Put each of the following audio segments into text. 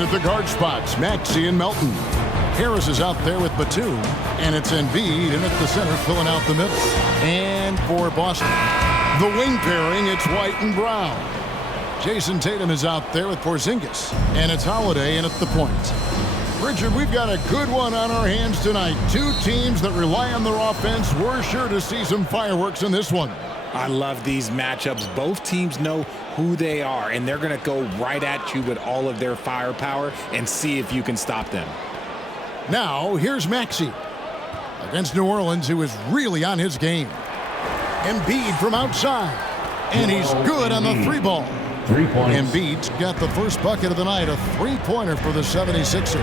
In at the guard spots, Maxey and Melton. Harris is out there with Batum, and it's Embiid in at the center, filling out the middle. And for Boston, the wing pairing, it's White and Brown. Jayson Tatum is out there with Porzingis, and it's Holiday in at the point. Richard, we've got a good one on our hands tonight. Two teams that rely on their offense. We're sure to see some fireworks in this one. I love these matchups. Both teams know who they are, and they're going to go right at you with all of their firepower and see if you can stop them. Now, here's Maxey against New Orleans, who is really on his game. Embiid from outside, and he's good on the three ball. 3 points. Embiid's got the first bucket of the night, a three-pointer for the 76ers.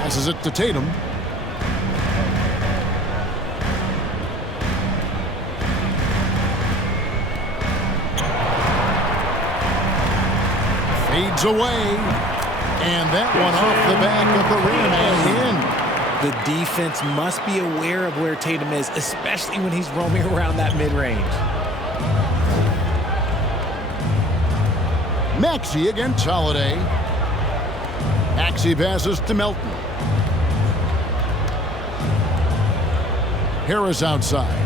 Passes it to Tatum. Fades away, and that one off the back of the rim and in. The defense must be aware of where Tatum is, especially when he's roaming around that mid-range. Maxey against Holiday. Maxey passes to Melton. Harris outside.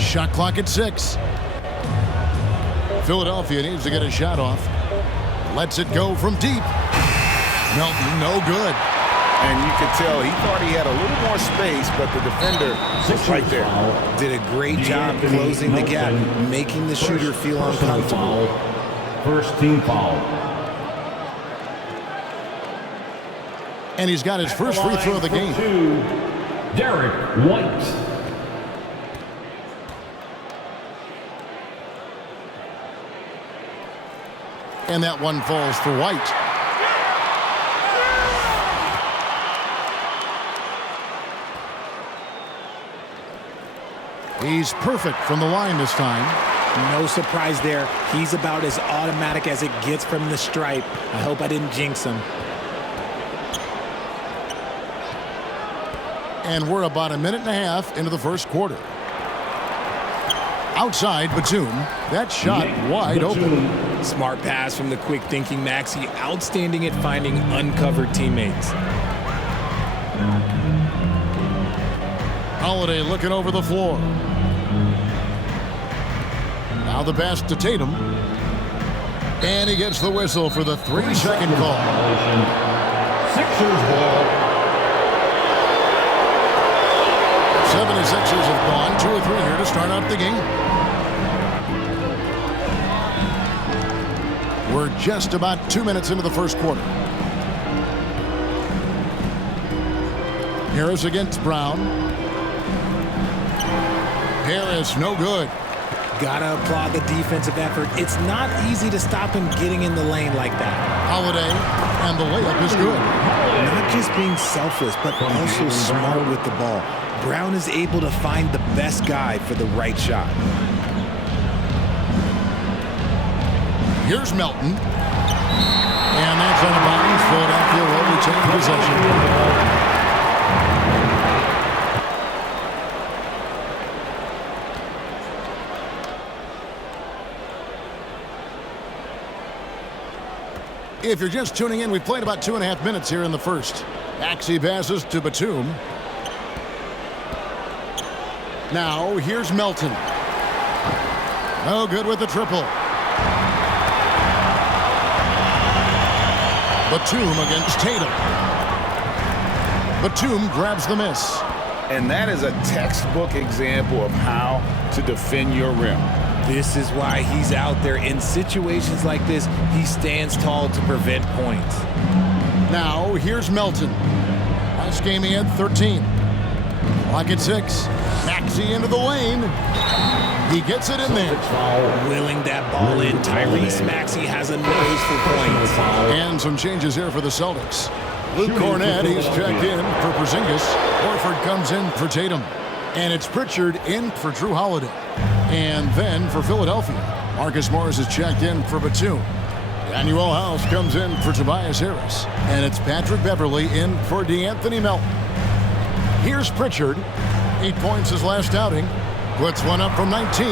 Shot clock at 6. Philadelphia needs to get a shot off. Lets it go from deep. Melton, no good. And you could tell he thought he had a little more space, but the defender was right there. Did a great job closing the gap, making the shooter feel uncomfortable. First team foul. And he's got his first free throw of the game. Derrick White. And that one falls for White. He's perfect from the line this time. No surprise there. He's about as automatic as it gets from the stripe. I hope I didn't jinx him. And we're about a minute and a half into the first quarter. Outside, Batum. That shot wide open. Smart pass from the quick-thinking Maxey. Outstanding at finding uncovered teammates. Holiday looking over the floor. Now the pass to Tatum. And he gets the whistle for the 3-second call. Sixers ball. 76ers have gone 2 or 3 here to start out the game. We're just about 2 minutes into the first quarter. Harris against Brown. Harris, no good. Gotta applaud the defensive effort. It's not easy to stop him getting in the lane like that. Holiday, and the layup is good. Not just being selfless, but also smart with the ball. Brown is able to find the best guy for the right shot. Here's Melton. And that's on a bounce. Philadelphia will retain possession. If you're just tuning in, we've played about 2.5 minutes here in the first. Maxey passes to Batum. Now, here's Melton. No good with the triple. Batum against Tatum. Batum grabs the miss. And that is a textbook example of how to defend your rim. This is why he's out there. In situations like this, he stands tall to prevent points. Now, here's Melton. Last game he had 13. Clock at 6. Maxey into the lane. He gets it in there. Willing that ball in. Tyrese Maxey has a nose for points. And some changes here for the Celtics. Luke Cornett, he's checked in for Porzingis. Horford comes in for Tatum. And it's Pritchard in for Jrue Holiday. And then for Philadelphia, Marcus Morris is checked in for Batum. Daniel House comes in for Tobias Harris. And it's Patrick Beverley in for DeAnthony Melton. Here's Pritchard. 8 points his last outing. Puts one up from 19.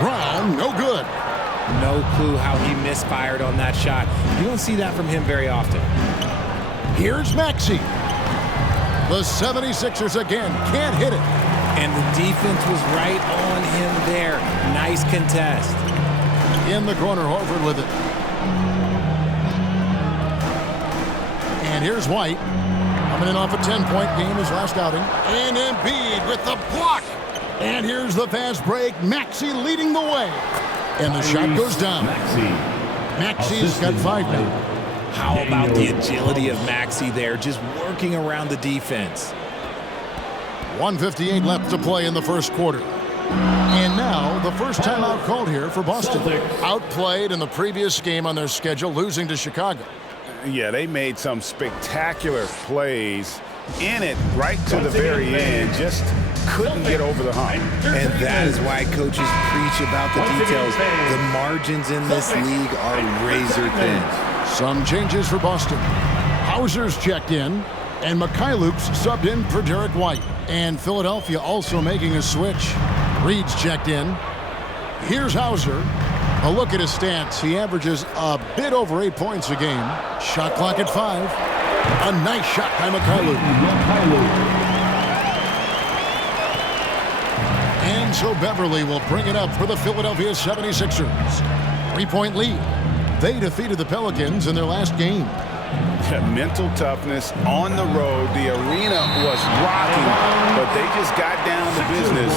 Brown, no good. No clue how he misfired on that shot. You don't see that from him very often. Here's Maxey. The 76ers again can't hit it. And the defense was right on him there. Nice contest. In the corner, Horford with it. And here's White. Coming in off a 10-point game his last outing. And Embiid with the block. And here's the fast break. Maxey leading the way. And the shot goes down. Maxey's got 5 now. How about the agility of Maxey there, just working around the defense. 1:58 left to play in the first quarter. And now the first timeout called here for Boston. Outplayed in the previous game on their schedule, losing to Chicago. Yeah, they made some spectacular plays in it right to the very end. Just couldn't get over the hump. And that is why coaches preach about the details. The margins in this league are razor thin. Some changes for Boston. Hauser's checked in, and Mikhailuk's subbed in for Derrick White. And Philadelphia also making a switch. Reed's checked in. Here's Hauser. A look at his stats. He averages a bit over 8 points a game. Shot clock at 5. A nice shot by Mikhailuk. And so Beverly will bring it up for the Philadelphia 76ers. 3-point lead. They defeated the Pelicans in their last game. Mental toughness on the road. The arena was rocking, but they just got down to business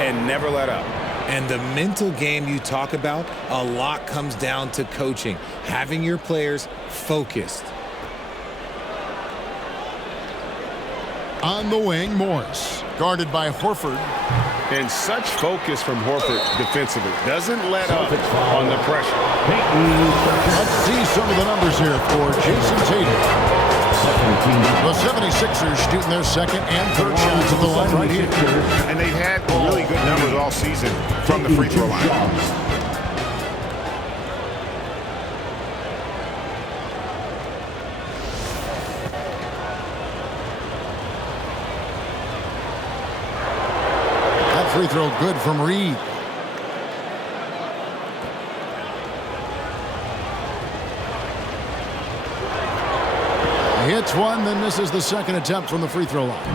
and never let up. And the mental game you talk about, a lot comes down to coaching, having your players focused. On the wing, Morris, guarded by Horford. And such focus from Horford defensively. Doesn't let up on the pressure. Let's see some of the numbers here for Jayson Tatum. The 76ers shooting their second and third shots at the line right here. And they've had really good numbers all season from the free throw line. Free throw good from Reed. Hits one, then misses the second attempt from the free throw line.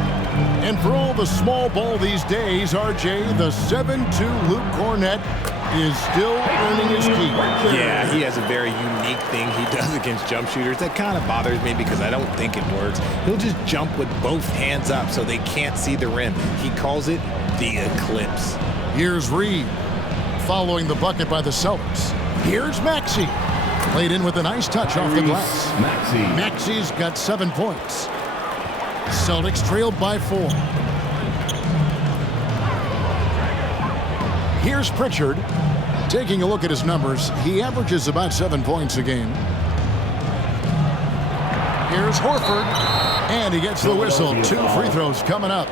And for all the small ball these days, RJ, the 7'2" Luke Cornett is still earning his keep. Yeah, he has a very unique thing he does against jump shooters. That kind of bothers me because I don't think it works. He'll just jump with both hands up so they can't see the rim. He calls it the eclipse. Here's Reed, following the bucket by the Celtics. Here's Maxey, played in with a nice touch off the glass. Maxey's got 7 points. Celtics trailed by 4. Here's Pritchard. Taking a look at his numbers, he averages about 7 points a game. Here's Horford, and he gets the whistle. 2 free throws coming up.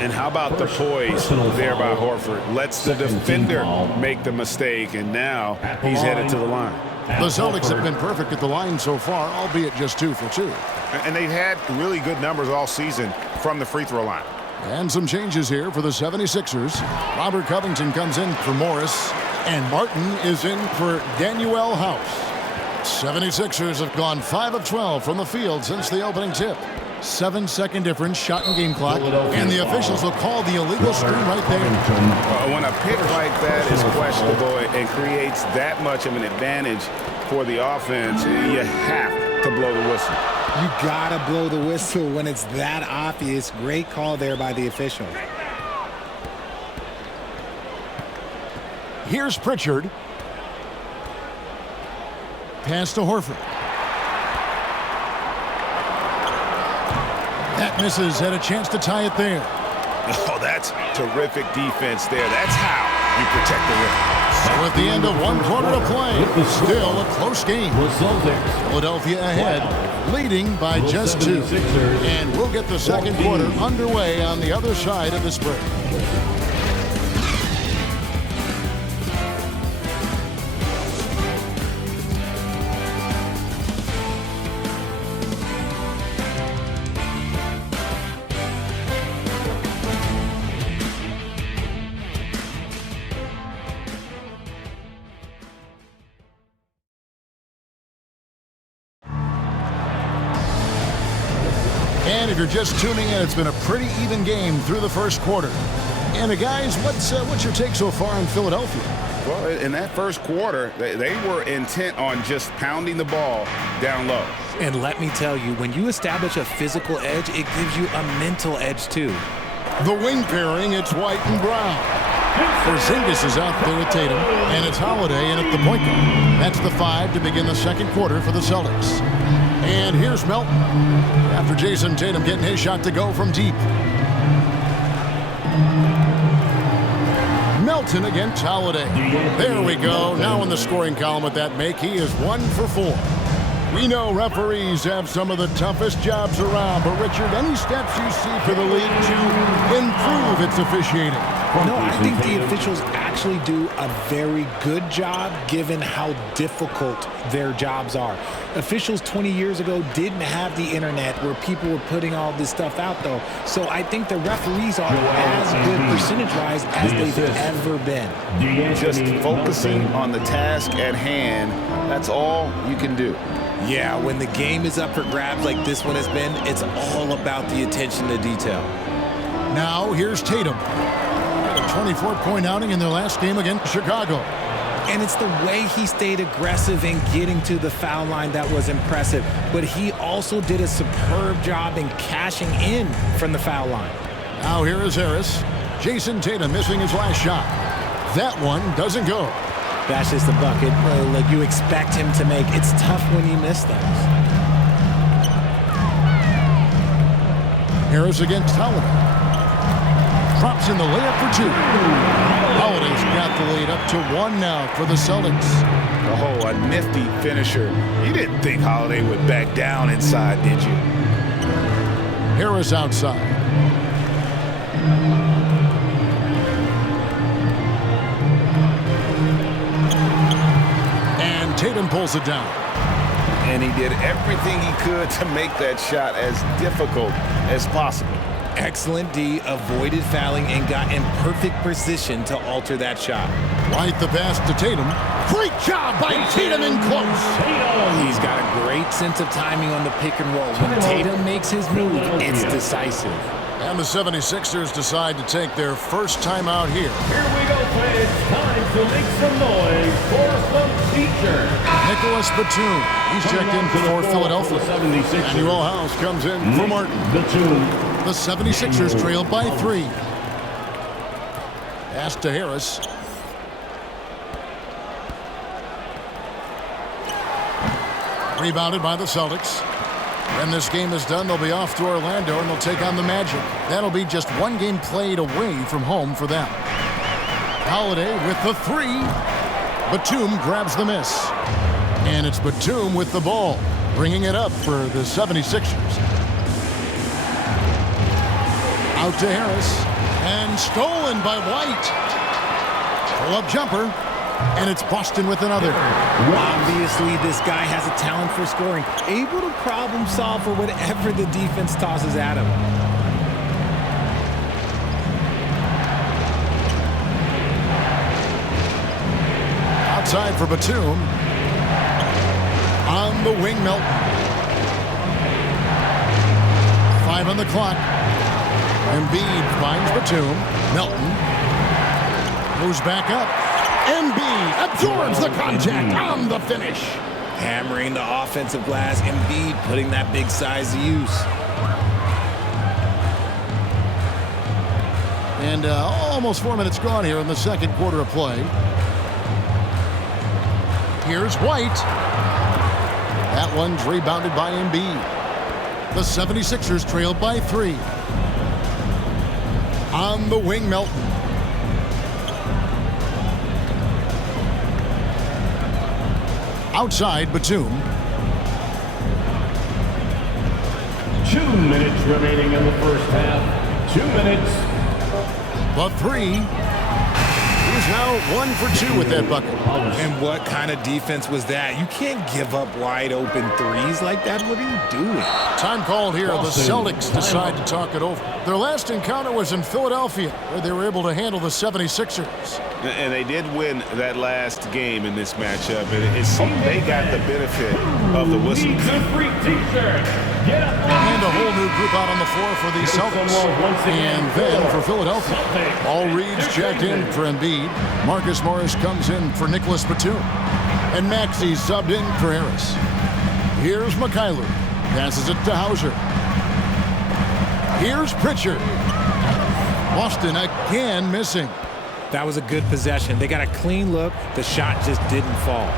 And how about the poise there by Horford? Lets the defender make the mistake, and now he's headed to the line. The Celtics have been perfect at the line so far, albeit just 2 for 2. And they've had really good numbers all season from the free throw line. And some changes here for the 76ers. Robert Covington comes in for Morris, and Martin is in for Danuel House. 76ers have gone 5 of 12 from the field since the opening tip. 7-second difference, shot and game clock, and the officials will call the illegal screen right there. When a pick like that is questionable and creates that much of an advantage for the offense, you have to blow the whistle. You gotta blow the whistle when it's that obvious. Great call there by the official. Here's Pritchard. Pass to Horford. That misses. Had a chance to tie it there. Oh, that's terrific defense there. That's how you protect the rim. So at the end of 1 quarter to play, still a close game. Philadelphia ahead, leading by just 2. And we'll get the second quarter underway on the other side of this break. And if you're just tuning in, it's been a pretty even game through the first quarter. And guys, what's your take so far on Philadelphia? Well, in that first quarter, they were intent on just pounding the ball down low. And let me tell you, when you establish a physical edge, it gives you a mental edge too. The wing pairing, it's White and Brown. Porzingis is out there with Tatum, and it's Holiday in at the point guard. That's the 5 to begin the second quarter for the Celtics. And here's Melton after Jayson Tatum getting his shot to go from deep. Melton against Holiday. There we go. Now in the scoring column with that make, he is 1 for 4. We know referees have some of the toughest jobs around, but Richard, any steps you see for the league to improve its officiating? No, I think the officials actually do a very good job given how difficult their jobs are. Officials 20 years ago didn't have the internet where people were putting all this stuff out, though. So I think the referees are as good percentage-wise as they've ever been. Just focusing on the task at hand, that's all you can do. Yeah, when the game is up for grabs like this one has been, it's all about the attention to detail. Now here's Tatum. A 24-point outing in their last game against Chicago. And it's the way he stayed aggressive in getting to the foul line that was impressive. But he also did a superb job in cashing in from the foul line. Now here is Harris. Jayson Tatum missing his last shot. That one doesn't go. That's just a bucket like you expect him to make. It's tough when you miss those. Harris against Holiday. Drops in the layup for 2. Holiday's got the lead up to 1 now for the Celtics. Oh, a nifty finisher. You didn't think Holiday would back down inside, did you? Harris outside. And Tatum pulls it down. And he did everything he could to make that shot as difficult as possible. Excellent D, avoided fouling, and got in perfect position to alter that shot. White the pass to Tatum. Great job by Tatum in close. He's got a great sense of timing on the pick and roll. When Tatum makes his move, it's decisive. And the 76ers decide to take their first timeout here. Here we go, fans. Time to make some noise for some teacher. Nicholas Batum. He's checked in for Philadelphia. And Newell House comes in for Martin. Batum. The 76ers trail by 3. Pass to Harris. Rebounded by the Celtics. When this game is done, they'll be off to Orlando and they'll take on the Magic. That'll be just 1 game played away from home for them. Holiday with the 3. Batum grabs the miss. And it's Batum with the ball, bringing it up for the 76ers. Out to Harris, and stolen by White. Pull-up jumper, and it's Boston with another. Obviously, this guy has a talent for scoring, able to problem solve for whatever the defense tosses at him. Outside for Batum. On the wing, Melton. 5 on the clock. Embiid finds Batum. Melton moves back up. Embiid absorbs the contact on the finish. Hammering the offensive glass. Embiid putting that big size to use. And almost 4 minutes gone here in the second quarter of play. Here's White. That one's rebounded by Embiid. The 76ers trail by 3. On the wing, Melton. Outside, Batum. 2 minutes remaining in the first half. 2 minutes. The 3. He's now 1 for 2 with that bucket. And what kind of defense was that? You can't give up wide open threes like that. What are you doing? Time called here. The Celtics decide to talk it over. Their last encounter was in Philadelphia, where they were able to handle the 76ers. And they did win that last game in this matchup. And it seemed they got the benefit of the whistle. Needs a free t-shirt. And a whole new group out on the floor for the Celtics. And then for Philadelphia. All reads checked in for Embiid. Marcus Morris comes in for Nicholas Batum. And Maxey subbed in for Harris. Here's Mikhailuk. Passes it to Hauser. Here's Pritchard. Boston again missing. That was a good possession. They got a clean look. The shot just didn't fall.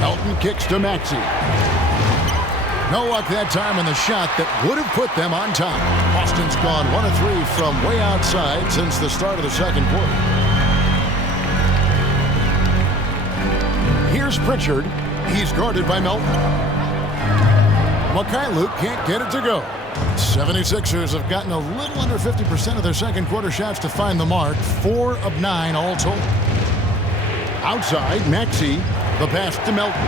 Melton kicks to Maxey. No luck that time on the shot that would have put them on top. Boston's gone 1 of 3 from way outside since the start of the second quarter. Here's Pritchard. He's guarded by Melton. Mikhailuk can't get it to go. 76ers have gotten a little under 50% of their second quarter shots to find the mark. 4 of 9 all told. Outside, Maxey, the pass to Melton.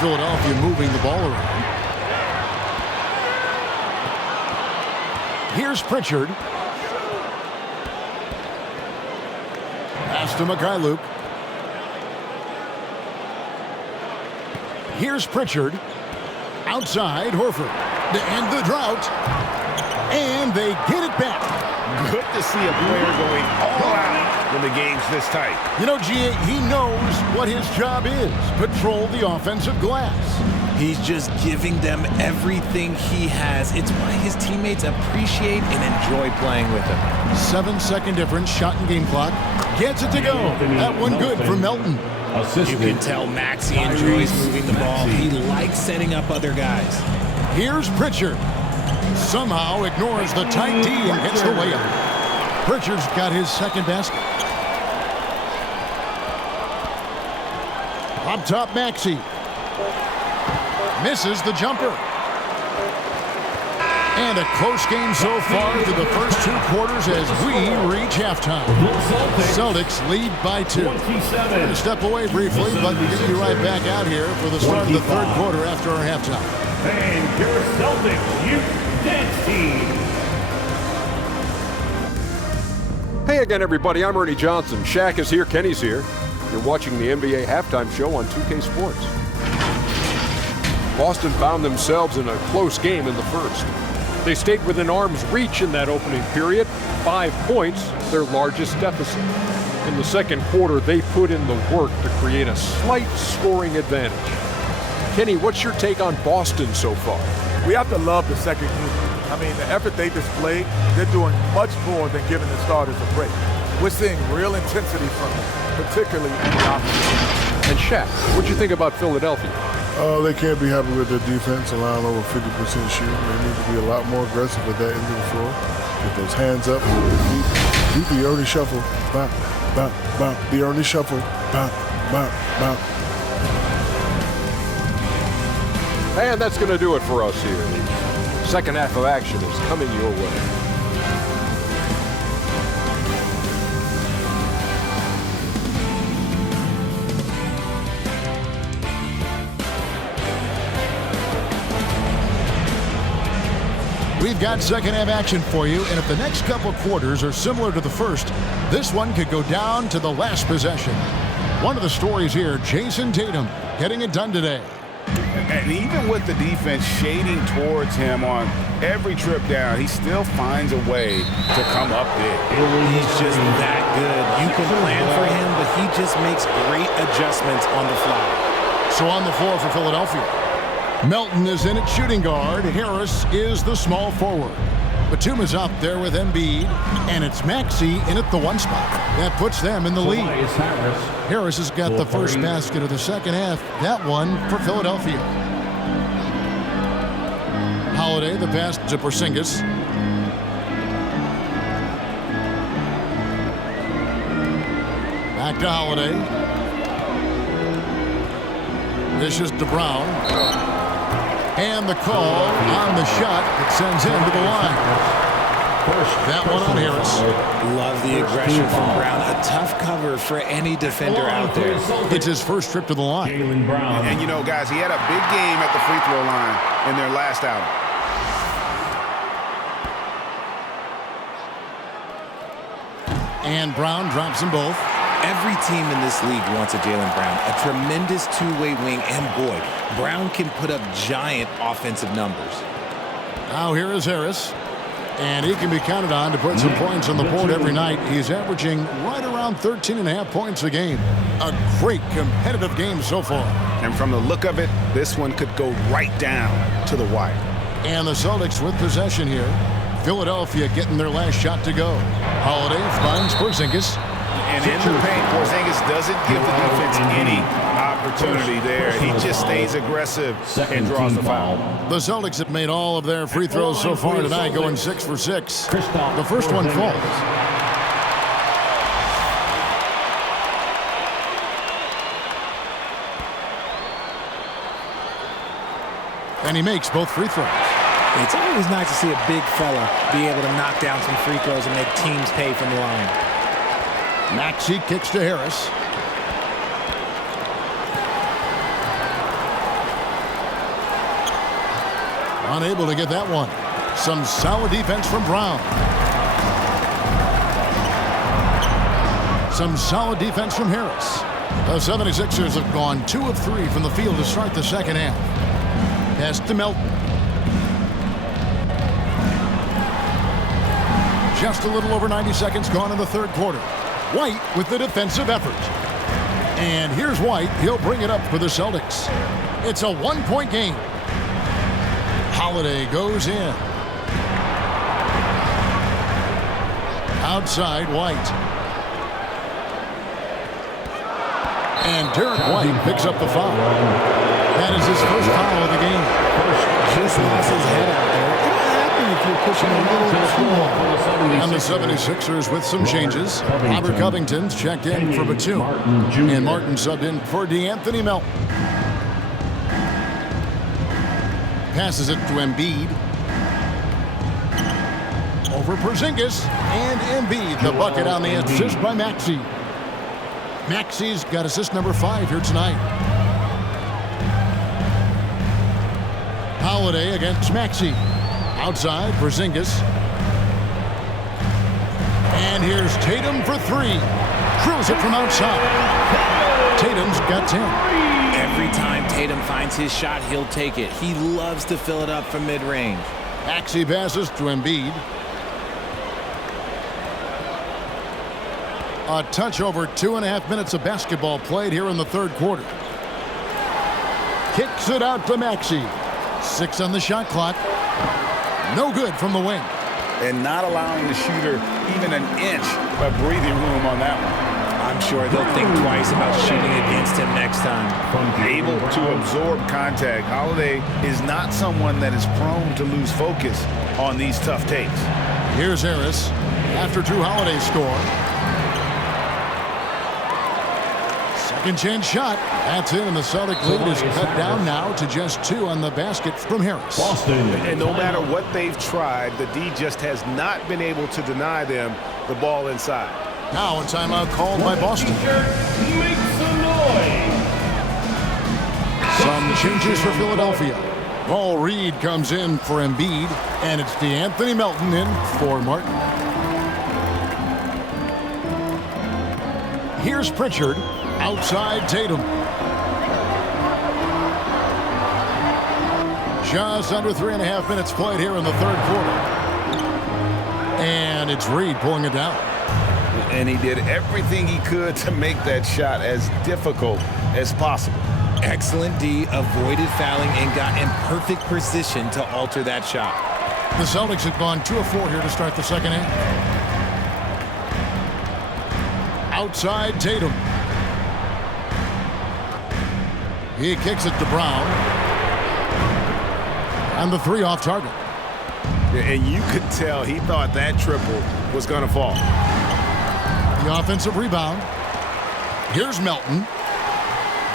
Philadelphia moving the ball around. Here's Pritchard. Pass to Mikhailuk. Here's Pritchard. Outside, Horford. To end the drought. And they get it back. Good to see a player going all out when the game's this tight. You know, GA, he knows what his job is. Patrol the offensive glass. He's just giving them everything he has. It's why his teammates appreciate and enjoy playing with him. 7-second difference, shot and game clock. Gets it to go. That one good for Melton. You can tell Maxey enjoys moving the ball. He likes setting up other guys. Here's Pritchard. Somehow ignores the tight D and gets the layup. Pritchard's got his second basket. Up top, Maxey. Misses the jumper. And a close game so far through the first 2 quarters as we reach halftime. Celtics lead by 2. We're going to step away briefly, but we'll get you right back out here for the start of the third quarter after our halftime. And your Celtics Youth Dance Team. Hey again, everybody. I'm Ernie Johnson. Shaq is here. Kenny's here. You're watching the NBA Halftime Show on 2K Sports. Boston found themselves in a close game in the first. They stayed within arm's reach in that opening period. 5 points, their largest deficit. In the second quarter, they put in the work to create a slight scoring advantage. Kenny, what's your take on Boston so far? We have to love the second unit. I mean, the effort they displayed, they're doing much more than giving the starters a break. We're seeing real intensity from them, particularly in the offense. And Shaq, what'd you think about Philadelphia? They can't be happy with their defense, allowing over 50% shooting. They need to be a lot more aggressive at that end of the floor. Get those hands up, beat the early shuffle, bop, bop, bop. The early shuffle, bop, bop, bop. And that's going to do it for us here. The second half of action is coming your way. We've got second half action for you, and if the next couple quarters are similar to the first, this one could go down to the last possession. One of the stories here, Jayson Tatum getting it done today. And even with the defense shading towards him on every trip down, he still finds a way to come up big. He's just that good. You can plan for him, but he just makes great adjustments on the fly. So on the floor for Philadelphia, Melton is in at shooting guard. Harris is the small forward. Batum is out there with Embiid, and it's Maxey in at the 1 spot. That puts them in the lead. Harris has got the first basket of the second half. That one for Philadelphia. Holiday, the pass to Porzingis. Back to Holiday. Dishes to Brown. And the call on the shot that sends him to the line. That one on Harris. Love the aggression from Brown. A tough cover for any defender out there. It's his first trip to the line. Jaylen Brown. And you know, guys, he had a big game at the free throw line in their last outing. And Brown drops them both. Every team in this league wants a Jaylen Brown, a tremendous two-way wing, and boy, Brown can put up giant offensive numbers. Now here is Harris, and he can be counted on to put some points on the board every night. He's averaging right around 13.5 points a game. A great competitive game so far. And from the look of it, this one could go right down to the wire. And the Celtics with possession here. Philadelphia getting their last shot to go. Holiday finds Porzingis. And in the paint, Porzingis doesn't give the defense any opportunity there. He just stays aggressive and draws the foul. The Celtics have made all of their free throws so far tonight, going 6 for 6. The first one falls. And he makes both free throws. It's always nice to see a big fella be able to knock down some free throws and make teams pay from the line. Maxey kicks to Harris. Unable to get that one. Some solid defense from Brown. Some solid defense from Harris. The 76ers have gone 2 of 3 from the field to start the second half. Pass to Melton. Just a little over 90 seconds gone in the third quarter. White with the defensive effort. And here's White. He'll bring it up for the Celtics. It's a 1-point game. Holiday goes in. Outside, White. And Derrick White picks up the foul. That is his first foul of the game. Just lost his head out there. If you're pushing a little too hard. And the 76ers with some changes. Robert Covington's checked in for Batum. And Martin subbed in for D'Anthony Melton. Passes it to Embiid. Over Porzingis. And Embiid, the bucket on the assist by Maxey. Maxey's got assist number 5 here tonight. Holiday against Maxey. Outside, Porzingis. And here's Tatum for 3. Drills it from outside. Tatum's got 10. Every time Tatum finds his shot, he'll take it. He loves to fill it up from mid-range. Maxey passes to Embiid. A touch over 2.5 minutes of basketball played here in the third quarter. Kicks it out to Maxey. 6 on the shot clock. No good from the wing. And not allowing the shooter even an inch of breathing room on that one. I'm sure they'll think twice about shooting against him next time. Able to absorb contact. Holiday is not someone that is prone to lose focus on these tough takes. Here's Harris after Jrue Holiday score. Second chance shot. That's in, and the Celtic lead is cut down now to just 2 on the basket from Harris. And no matter what they've tried, the D just has not been able to deny them the ball inside. Now a timeout called by Boston. Some changes for Philadelphia. Paul Reed comes in for Embiid, and it's D'Anthony Melton in for Martin. Here's Pritchard. Outside Tatum. Just under 3.5 minutes played here in the third quarter. And it's Reed pulling it down. And he did everything he could to make that shot as difficult as possible. Excellent D, avoided fouling, and got in perfect position to alter that shot. The Celtics have gone 2 of 4 here to start the second half. Outside Tatum. He kicks it to Brown. And the 3 off target. And you could tell he thought that triple was going to fall. The offensive rebound. Here's Melton.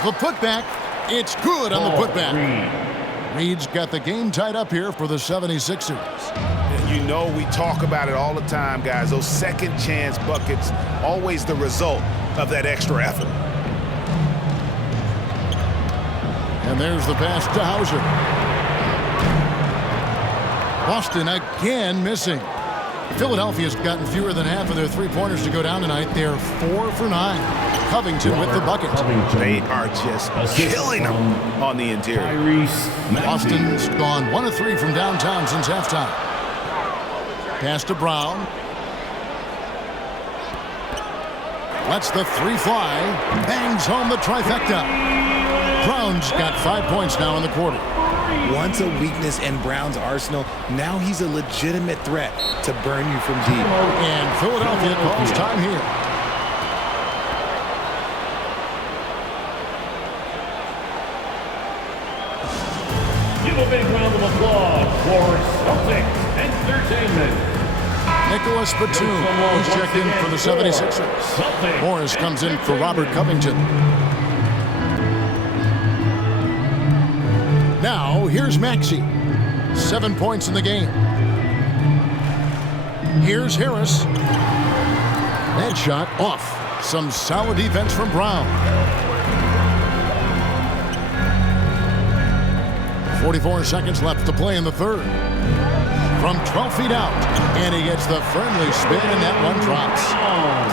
The putback. It's good on the putback. Reed's got the game tied up here for the 76ers. You know, we talk about it all the time, guys. Those second chance buckets, always the result of that extra effort. And there's the pass to Hauser. Boston again missing. Philadelphia's gotten fewer than half of their three-pointers to go down tonight. They're 4 for 9. Covington with the bucket. They are just killing them on the interior. Tyrese Maxey. Boston's gone 1 of 3 from downtown since halftime. Pass to Brown. Lets the three fly. Bangs home the trifecta. Brown's got 5 points now in the quarter. Once a weakness in Brown's arsenal, now he's a legitimate threat to burn you from deep. And Philadelphia calls time here. Give a big round of applause for Celtics Entertainment. Nicholas Batum, who's checked in for the 76ers. Morris comes in for Robert Covington. Now, here's Maxey. 7 points in the game. Here's Harris. That shot off. Some solid defense from Brown. 44 seconds left to play in the third. From 12 feet out, and he gets the friendly spin, and that one drops.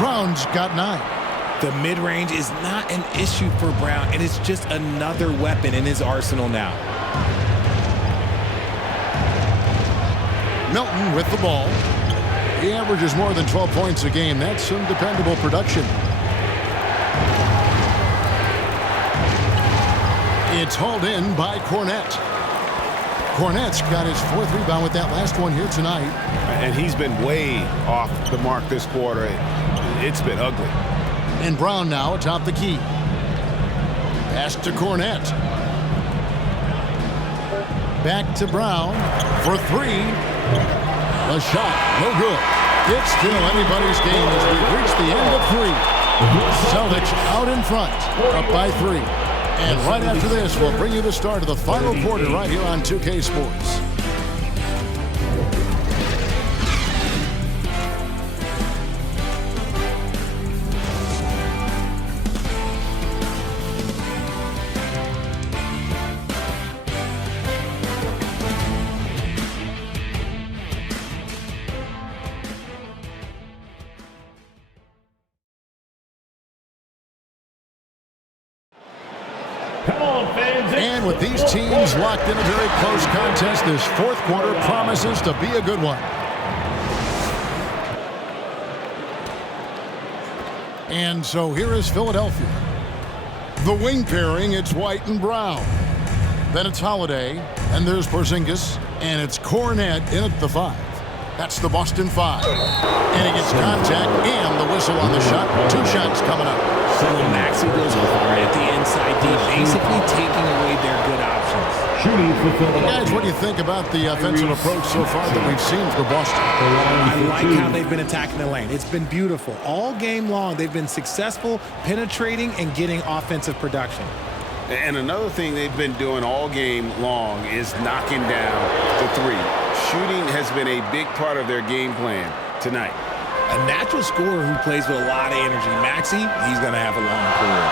Brown's got 9. The mid-range is not an issue for Brown, and it's just another weapon in his arsenal now. Milton with the ball. He averages more than 12 points a game. That's some dependable production. It's hauled in by Kornet. Kornet's got his 4th rebound with that last one here tonight. And he's been way off the mark this quarter. It's been ugly. And Brown now atop the key. Pass to Kornet. Back to Brown for 3. The shot, no good. It's still anybody's game as we've reached the end of 3. Celtics out in front, up by 3. And right after this, we'll bring you the start of the final quarter right here on 2K Sports. And with these teams locked in a very close contest, this 4th quarter promises to be a good one. And so here is Philadelphia. The wing pairing, it's White and Brown. Then it's Holiday, and there's Porzingis, and it's Kornet in at the 5. That's the Boston 5. And he gets contact and the whistle on the shot. 2 shots coming up. So Maxey goes hard at the inside deep, basically taking away their good options. Shooting for Philadelphia. Guys, what do you think about the offensive approach so far that we've seen for Boston? I like how they've been attacking the lane. It's been beautiful. All game long, they've been successful penetrating and getting offensive production. And another thing they've been doing all game long is knocking down the 3. Shooting has been a big part of their game plan tonight. A natural scorer who plays with a lot of energy. Maxey, he's going to have a long career.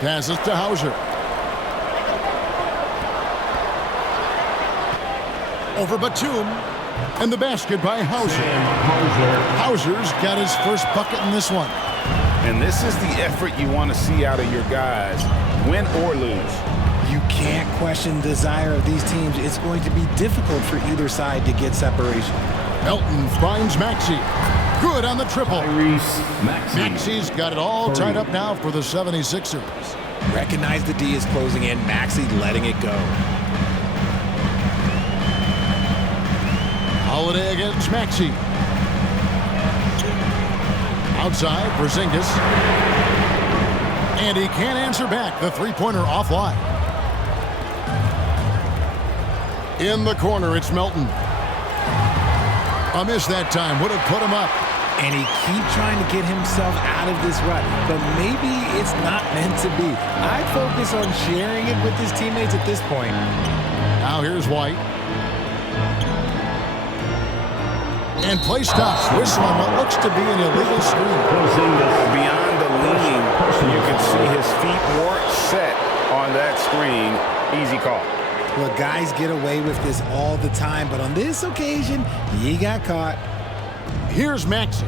Passes to Hauser. Over Batum. And the basket by Hauser. Hauser's got his first bucket in this one. And this is the effort you want to see out of your guys, win or lose. You can't question the desire of these teams. It's going to be difficult for either side to get separation. Melton finds Maxey. Good on the triple. Tyrese Maxey. Maxey's got it all tied up now for the 76ers. Recognize the D is closing in. Maxey letting it go. Holiday against Maxey. Outside, Porzingis. And he can't answer back. The three-pointer offline. In the corner, it's Melton. A miss that time. Would have put him up. And he keeps trying to get himself out of this rut. But maybe it's not meant to be. I'd focus on sharing it with his teammates at this point. Now here's White. And play stops. Whistle on what looks to be an illegal screen. Beyond the leaning, you can see his feet more set on that screen. Easy call. Look, guys get away with this all the time, but on this occasion, he got caught. Here's Maxey.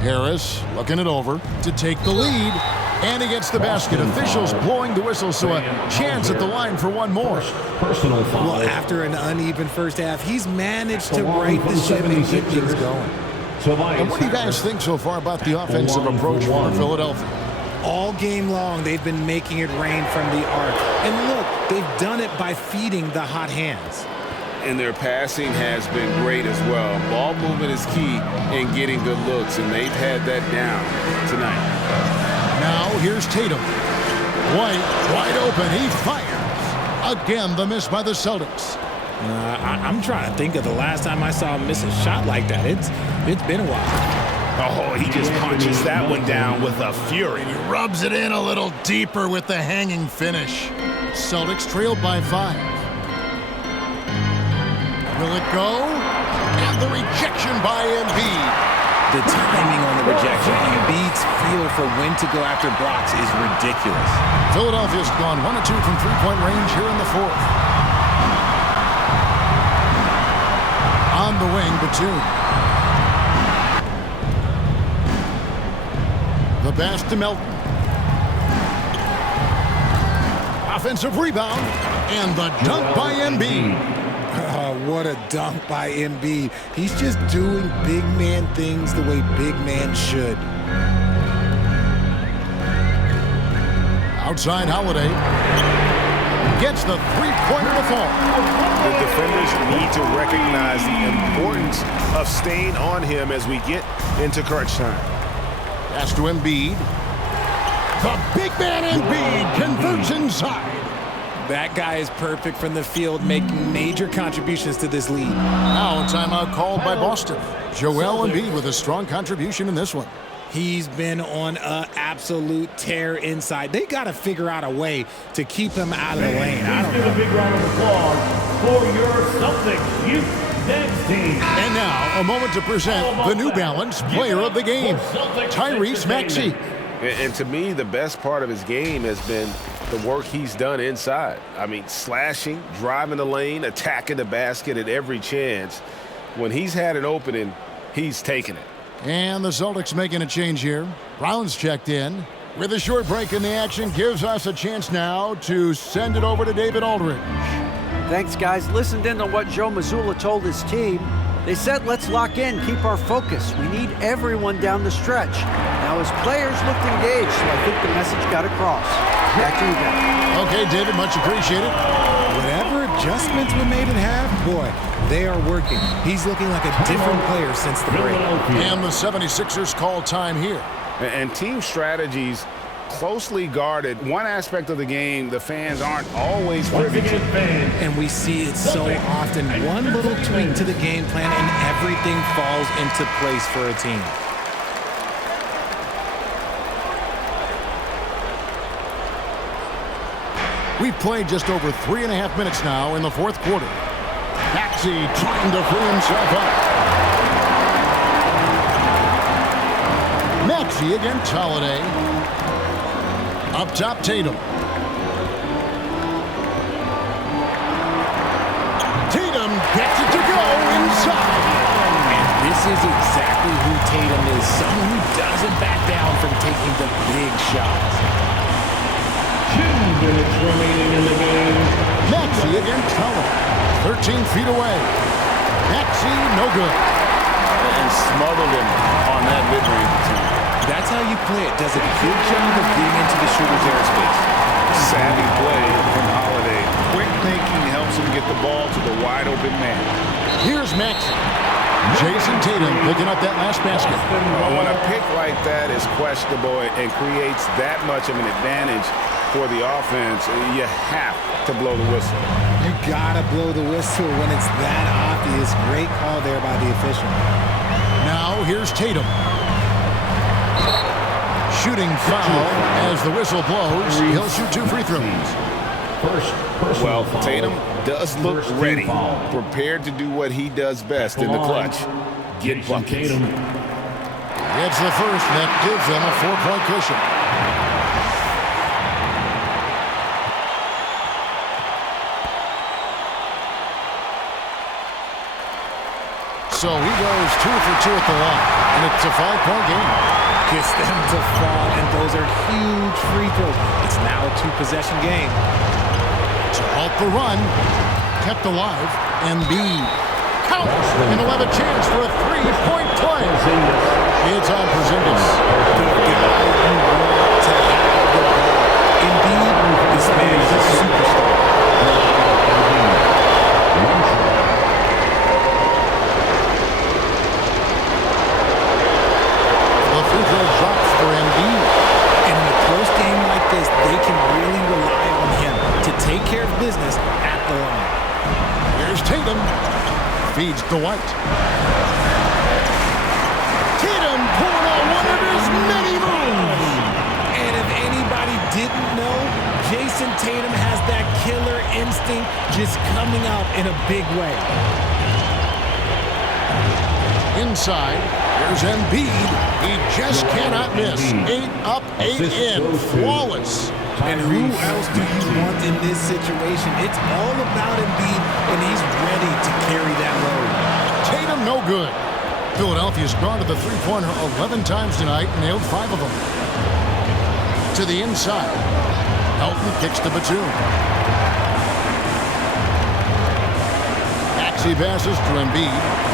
Harris looking it over to take the lead. And he gets the basket. Officials blowing the whistle, so a chance at the line for one more. Personal foul. Well, after an uneven first half, he's managed to right the ship and get things going. And what do you guys think so far about the offensive approach for Philadelphia? All game long, they've been making it rain from the arc. And look, they've done it by feeding the hot hands. And their passing has been great as well. Ball movement is key in getting good looks, and they've had that down tonight. Now here's Tatum. White wide open. He fires. Again, the miss by the Celtics. I'm trying to think of the last time I saw him miss a shot like that. It's been a while. Oh, he just punches that one down with a fury. He rubs it in a little deeper with the hanging finish. Celtics trailed by 5. Will it go? And the rejection by Embiid. The timing on the rejection, Embiid's feel for when to go after blocks is ridiculous. Philadelphia's gone 1 of 2 from three-point range here in the 4th. On the wing, Batum. The pass to Melton. Offensive rebound, and the dunk by Embiid. Oh, what a dunk by Embiid. He's just doing big man things the way big man should. Outside Holiday. Gets the three-pointer to fall. The defenders need to recognize the importance of staying on him as we get into crunch time. Pass to Embiid. The big man Embiid converts inside. That guy is perfect from the field, making major contributions to this lead. Now a timeout called by Boston. Joel Embiid with a strong contribution in this one. He's been on an absolute tear inside. They got to figure out a way to keep him out of the lane. I don't Give know. a big round of applause for your Celtics youth next team. And now a moment to present the New Balance Player of the Game, Tyrese Maxey. And to me, the best part of his game has been the work he's done inside. I mean, slashing, driving the lane, attacking the basket at every chance. When he's had an opening, he's taken it. And the Celtics making a change here. Brown's checked in. With a short break in the action, gives us a chance now to send it over to David Aldridge. Thanks, guys. Listened in on what Joe Mazzulla told his team. They said, let's lock in, keep our focus. We need everyone down the stretch. Now, his players looked engaged, so I think the message got across. Back to you guys. Okay, David, much appreciated. Whatever adjustments were made at half, boy, they are working. He's looking like a different player since the break. And the 76ers call time here. And team strategies closely guarded. One aspect of the game the fans aren't always privy to. And we see it so often. One little tweak to the game plan and everything falls into place for a team. We've played just over 3.5 minutes now in the 4th quarter. Maxey trying to free himself up. Maxey against Holiday. Up top, Tatum. Tatum gets it to go inside. And this is exactly who Tatum is. Someone who doesn't back down from taking the big shots. 2 minutes remaining in the game. Maxey against Holiday. 13 feet away. Maxey, no good. And smothered him on that mid-range attempt. That's how you play it. Does a good job of getting into the shooter's airspace. Savvy play from Holiday. Quick thinking helps him get the ball to the wide-open man. Here's Maxey. Jayson Tatum picking up that last basket. When a pick like that is questionable and creates that much of an advantage for the offense, you have to blow the whistle. You gotta blow the whistle when it's that obvious. Great call there by the official. Now here's Tatum. Shooting foul as the whistle blows. He'll shoot 2 free throws. Well, Tatum does look ready, prepared to do what he does best in the clutch. Get buckets. It's the first that gives them a 4-point cushion. So he goes 2 for 2 at the line, and it's a 5-point game. Gets them to fall, and those are huge free throws. It's now a 2-possession game. To halt the run, kept alive, Embiid. Count, and he'll have a chance for a 3-point play. It's on Porzingis. Embiid, this man is a superstar. The free throw drops for Embiid. And in a close game like this, they can really rely on him to take care of business at the line. Here's Tatum. Feeds to White. Tatum pulling on one of his many moves. And if anybody didn't know, Jayson Tatum has that killer instinct just coming out in a big way. Inside, there's Embiid. He just cannot miss. 8 up, 8 in. Flawless. And who else do you want in this situation? It's all about Embiid, and he's ready to carry that load. Tatum, no good. Philadelphia's gone to the three-pointer 11 times tonight, nailed 5 of them. To the inside. Elton kicks to Batum. Maxey passes to Embiid.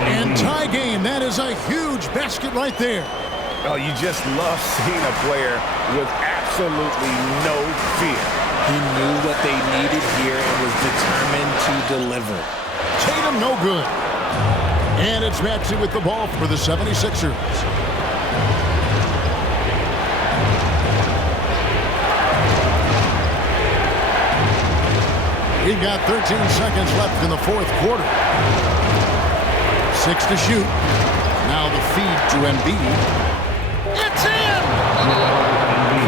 And tie game. That is a huge basket right there. Oh, you just love seeing a player with absolutely no fear. He knew what they needed here and was determined to deliver. Tatum, no good. And it's Maxey with the ball for the 76ers. We've got 13 seconds left in the fourth quarter. 6 to shoot. Now the feed to Embiid. It's in!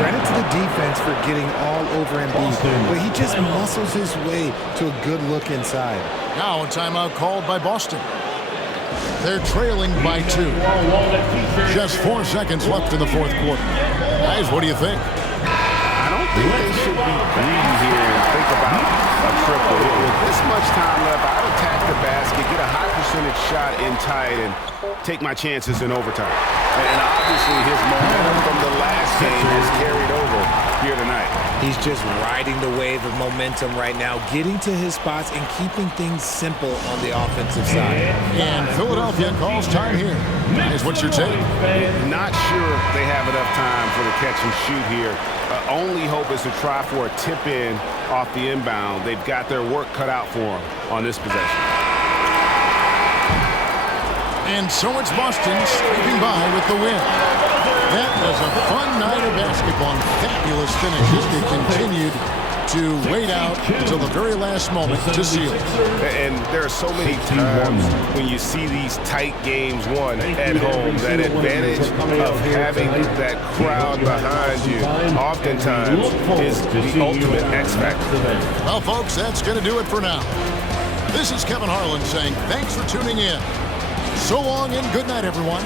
Credit to the defense for getting all over Embiid, but he just muscles his way to a good look inside. Now a timeout called by Boston. They're trailing by 2. Just 4 seconds left in the fourth quarter. Guys, what do you think? I don't think they should be greedy here and think about a triple. With this much time left, I'd attack the basket, get a high percentage shot in tight, and take my chances in overtime. And obviously his momentum from the last game is carried over here tonight. He's just riding the wave of momentum right now, getting to his spots and keeping things simple on the offensive side. And Philadelphia calls time here. Guys, what's your take? Not sure they have enough time for the catch and shoot here. Only hope is to try for a tip-in off the inbound. They've got their work cut out for them on this possession. And so it's Boston scraping by with the win. That was a fun night of basketball and fabulous finishes. They continued to wait out until the very last moment to seal it. And there are so many times when you see these tight games won at home, that advantage of having that crowd behind you oftentimes is the ultimate X factor. Well, folks, that's going to do it for now. This is Kevin Harlan saying thanks for tuning in. So long and good night, everyone.